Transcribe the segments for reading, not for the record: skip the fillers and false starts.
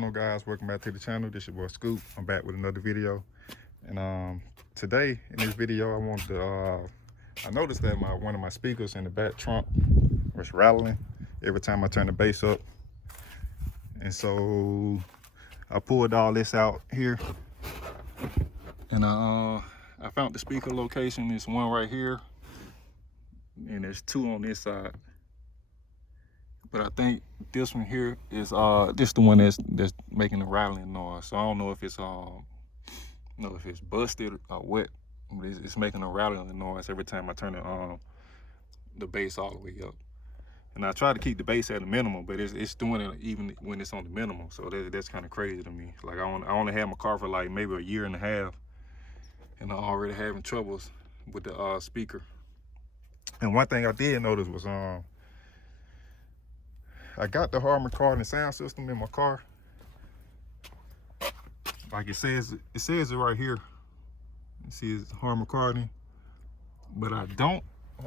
going on, guys? Welcome back to the channel. This is your boy Scoop. I'm back with another video, and today in this video I wanted to I noticed that one of my speakers in the back trunk was rattling every time I turn the bass up, and so I pulled all this out here, and I found the speaker location. There's one right here, and there's two on this side. But I think this one here is this the one that's making the rattling noise. So I don't know if it's if it's busted or what, but it's making a rattling noise every time I turn the bass all the way up. And I try to keep the bass at a minimum, but it's doing it even when it's on the minimum. So that's kind of crazy to me. Like I only had my car for like maybe a year and a half, and I'm already having troubles with the speaker. And one thing I did notice was I got the Harman Kardon sound system in my car. Like it says it right here. You see it's Harman Kardon, but I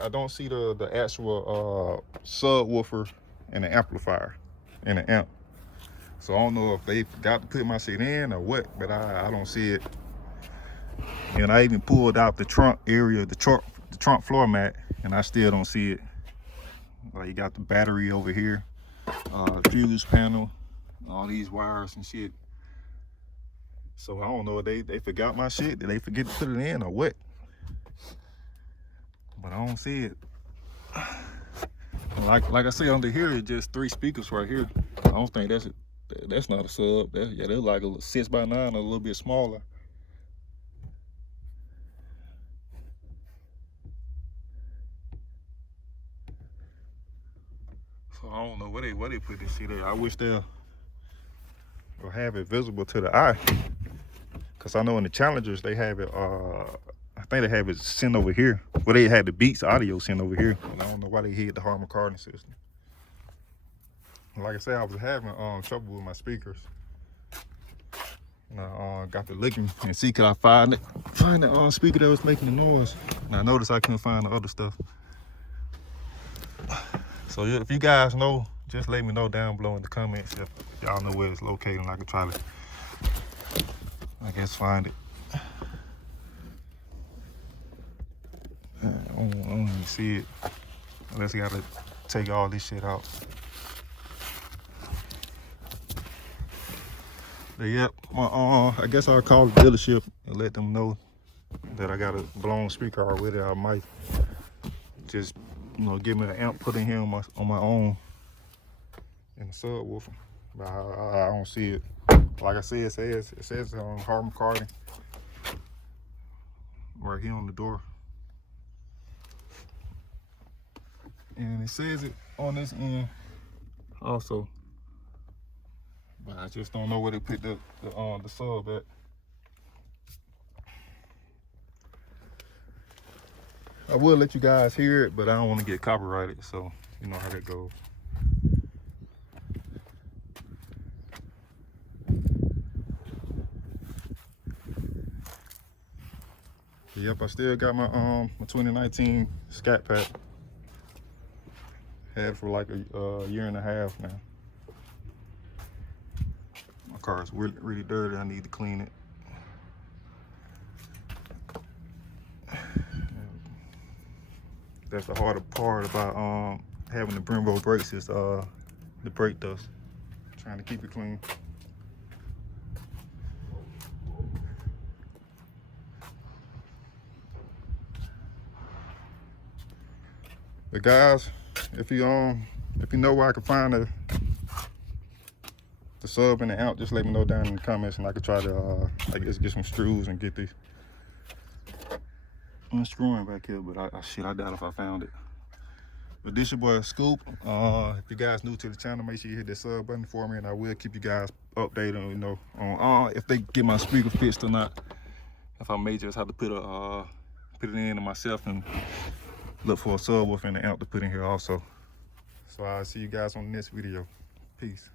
don't see the actual subwoofer and the amplifier and the amp. So I don't know if they forgot to put my shit in or what, but I don't see it. And I even pulled out the trunk area, the trunk floor mat, and I still don't see it. Like you got the battery over here. Fuse panel, all these wires and shit. So I don't know if they forgot my shit. Did they forget to put it in or what? But I don't see it. Like I say, under here it's just 3 speakers right here. I don't think that's not a sub. They're like a 6x9, a little bit smaller. So I don't know where they put this shit at. I wish they'll have it visible to the eye, cause I know in the Challengers they have it. I think they have it sent over here. Well, they had the Beats audio sent over here. And I don't know why they hit the Harman Kardon system. Like I said, I was having trouble with my speakers. And I got to looking and see could I find the speaker that was making the noise. And I noticed I couldn't find the other stuff. So if you guys know, just let me know down below in the comments if y'all know where it's located, and I can try to, I guess, find it. I don't even see it, unless I gotta take all this shit out. But yep, I guess I'll call the dealership and let them know that I got a blown speaker already. I might just, give me the amp put in here on my own in the subwoofer. But I don't see it. Like I said, it says on Harman Kardon right here on the door. And it says it on this end also. But I just don't know where they put the sub at. I will let you guys hear it, but I don't want to get copyrighted, so you know how that goes. Yep, I still got my 2019 Scatpack. Had it for like a year and a half now. My car is really dirty. I need to clean it. That's the harder part about having the Brembo brakes is the brake dust. Trying to keep it clean. But guys, if you know where I can find the sub and the amp, just let me know down in the comments, and I could try to I guess get some screws and get these unscrewing back here. But I doubt if I found it. But this your boy Scoop. If you guys new to the channel, make sure you hit that sub button for me, and I will keep you guys updated on on if they get my speaker fixed or not. If I may just have to put it in myself and look for a subwoofer and an amp to put in here also. So I'll see you guys on the next video. Peace.